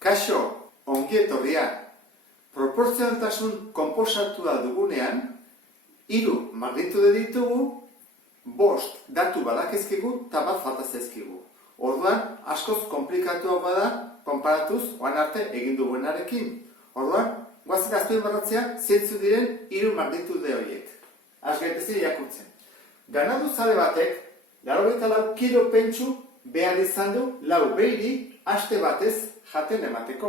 Kaixo, ongi etorria. Proportzionaltasun konposatua dugunean, 3 magnitude ditugu, 5 datu badakizkigu eta bat falta zaizkigu. Orduan, askoz komplikatuagoa da, konparatuz, oan arte egin duguenarekin. Orduan, guazen azpimarratzea zeintzu diren 3 magnitude horiek. Az gaitezen irakurtzen. Ganadu zale batek, 84 kilo pentsu behar izan du 4 beiri aste batez jaten emateko.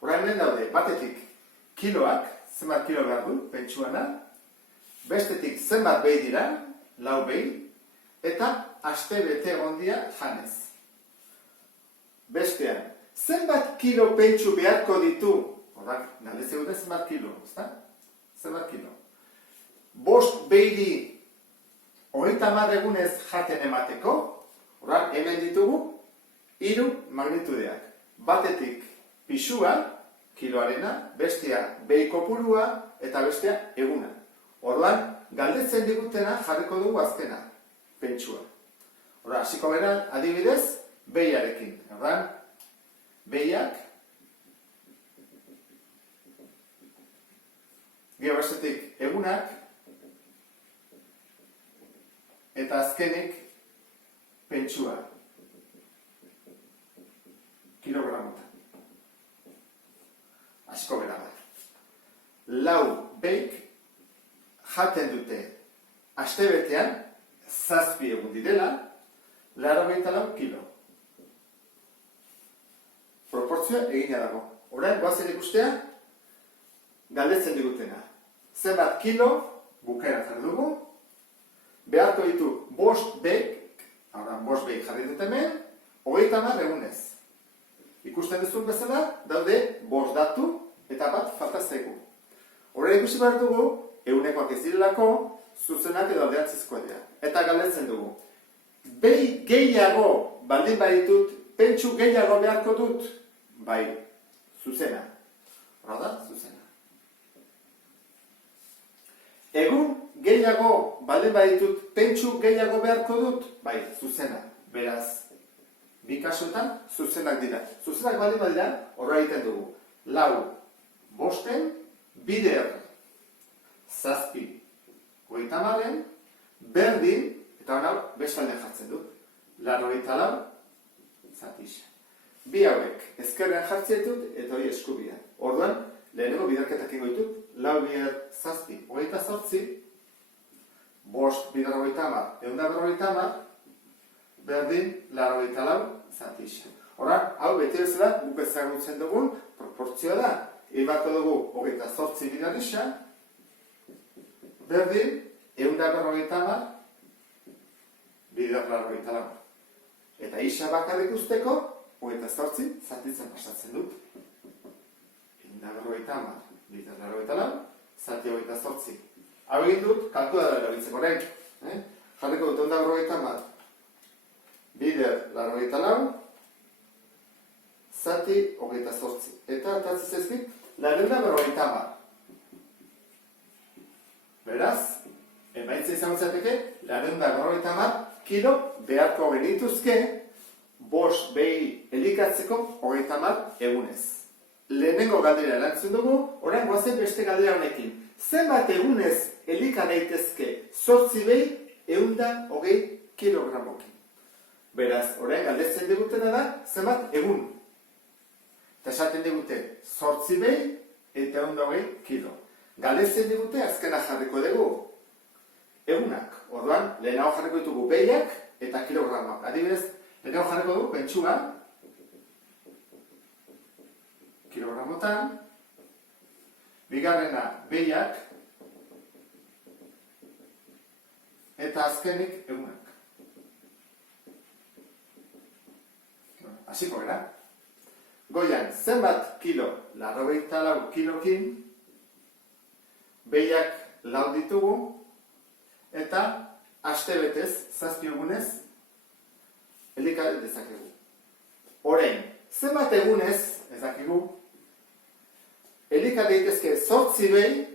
Orain hemen daude, batetik kiloak, zenbat kilo behar du, pentsuana, bestetik zenbat behi dira, 4 behi, eta aste bete egondia janez. Bestean, zenbat kilo pentsu beharko ditu, orain, galdez egiten zenbat kilo, ezta? Zenbat kilo. 5 beiri 30 egunez jaten emateko, orain, hemen ditugu 3 magnitudeak. Batetik pisua, kiloarena, bestea behi kopurua eta bestea eguna. Orduan, galdetzen digutena jarriko dugu azkena, pentsua. Orduan, hasiko gara adibidez, behiarekin. Orduan, behiak, gero bestetik egunak, eta azkenik pentsua. Kilogramutan. Asko bera da. 4 beik jaten dute astebetean 7 egun direla, 84 kilo. Proportzioa egina dago. Orain, goazen ikustea, galdetzen digutena. Zenbat kilo, bukaera jar dugu, beharko ditu 5 beik, 5 beik jarri dut hemen, 30 egunez. Ikusten duzun bezala, daude 5 datu eta bat falta zaigu. Horrela ikusi behar dugu, egunekoak ez direlako, zuzenak edo alderantzizkoa dira. Eta galdetzen dugu. Behi gehiago baldin baditut, pentsu gehiago beharko dut, bai, zuzena. Horra da, zuzena. Egun gehiago baldin baditut, pentsu gehiago beharko dut, bai, zuzena. Beraz, bi kasuetan, zuzenak dira. Zuzenak baldin badira, horra egiten dugu. 4 bosten, bider 7 30, berdin, eta hau bestaldean jartzen dut. 84 zatixa. Bi hauek ezkerrean jartzen dut, eta hori eskubian. Orduan, lehenengo biderketak ingo ditut, 4 bider 7, 28, 5 bider 30, 150, berdin, 84 zatixa. Horan, hau bete bezala, guk ezagutzen dugun proportzioa da. Ebako dugu 28 bider isa, berdin, 150 bider 84. Eta isa bakarrik usteko, 28 zatitzen pasatzen dut. 150 bider 84, zati 28. Hau egin dut, kalkuladora erabiltzeko orain. Jarriko dut 150 bider 84, zati 28. Eta atatzi zaizkit, 450. Beraz, emaitza izan zateke, 450 kilo beharko genituzke, 5 behi elikatzeko 30 egunez. Lehenengo galdera erantzun dugu, orain goazen beste galdera honekin. Zenbat egunez elika daitezke 8 behi 120 kilogramokin. Beraz, orain galdetzen digutena da, zenbat egun. Eta esaten digute, 8 behi eta 120 kilo. Galdetzen digute, azkena jarriko dugu. Egunak. Orduan, lehenago jarriko ditugu behiak eta kilogramoak. Adibidez, lehenago jarriko dugu, pentsua, kilogramotan, bigarrena behiak, eta azkenik egunak. Hasiko gara. Goian, zenbat kilo, 84 kilokin, behiak 4 ditugu, eta aste betez, 7 egunez, elika dezakegu. Orain, zenbat egunez, ezakigu, elika daitezke 8 behi,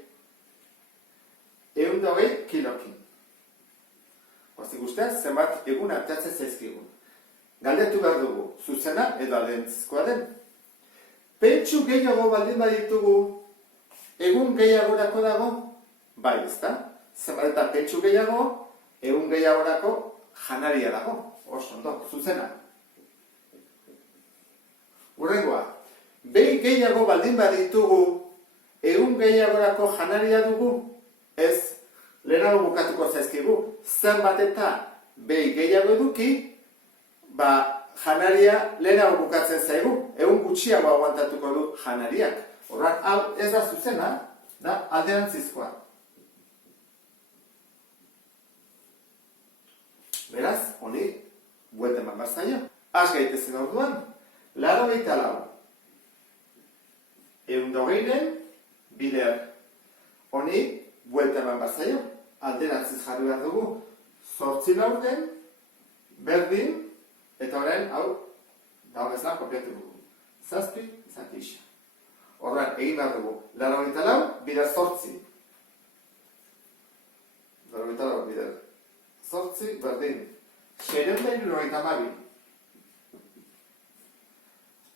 120 kilokin. Hortzik ustean, zenbat egun arteatzen zaizkigun. Galdetu behar dugu, zuzena edo aldentzizkoa den. Pentsu gehiago baldin baditugu, egun gehiagorako dago? Bai, ezta? Zenbatetan pentsu gehiago, egun gehiagorako janaria dago. Oso, ondo, zuzena. Hurrengoa, behi gehiago baldin baditugu, egun gehiagorako janaria dugu? Ez, lehenago bukatuko zaizkigu. Zenbat eta behi gehiago eduki, janaria lehenago bukatzen zaigu. Egun gutxiago aguantatuko du janariak. Horran, hau ez da zuzena, da alderantzizkoa. Beraz, honi, buelten bat zaio. Az gaitezen orduan, 84. 120 bider. Honi, buelten bat zaio. Alderantziz jarri behar dugu. 8 laurden, berdin, eta orain, hau, da bezala kopiatu dugu. 7, zatixa. Horran, egin behar dugu. 84 bider 8. 84 bider 8, berdin. 672.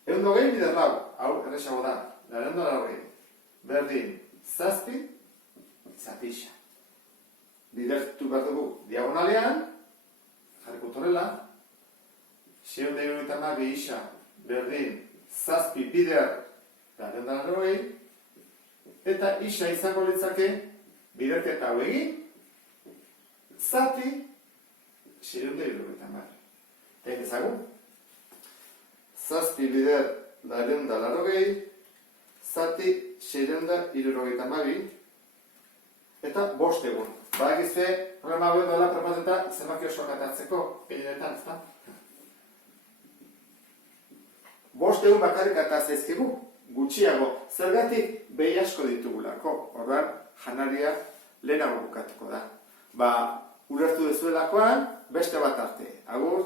120 bider lau. Hau, erresago da. 420. Berdin. 7, zatixa. Bidertu behar dugu diagonalean, jarriko torrela, 672 isa, berdin, 7 bider, 420, eta isa izango litzake, biderketa hau egin, zati, 672. Egin ezagun, 7 bider, 420, zati, 672, eta 5 egun. Badakizue, programa hau dela prepazeta zenbaki osoak atatzeko, gehienetan, ezta? 5 egun bakarrik atazaizkigu, gutxiago, zergatik behi asko ditugulako, orduan janaria lehenago bukatuko da. Ulertu dezuelakoan, beste bat arte. Agur!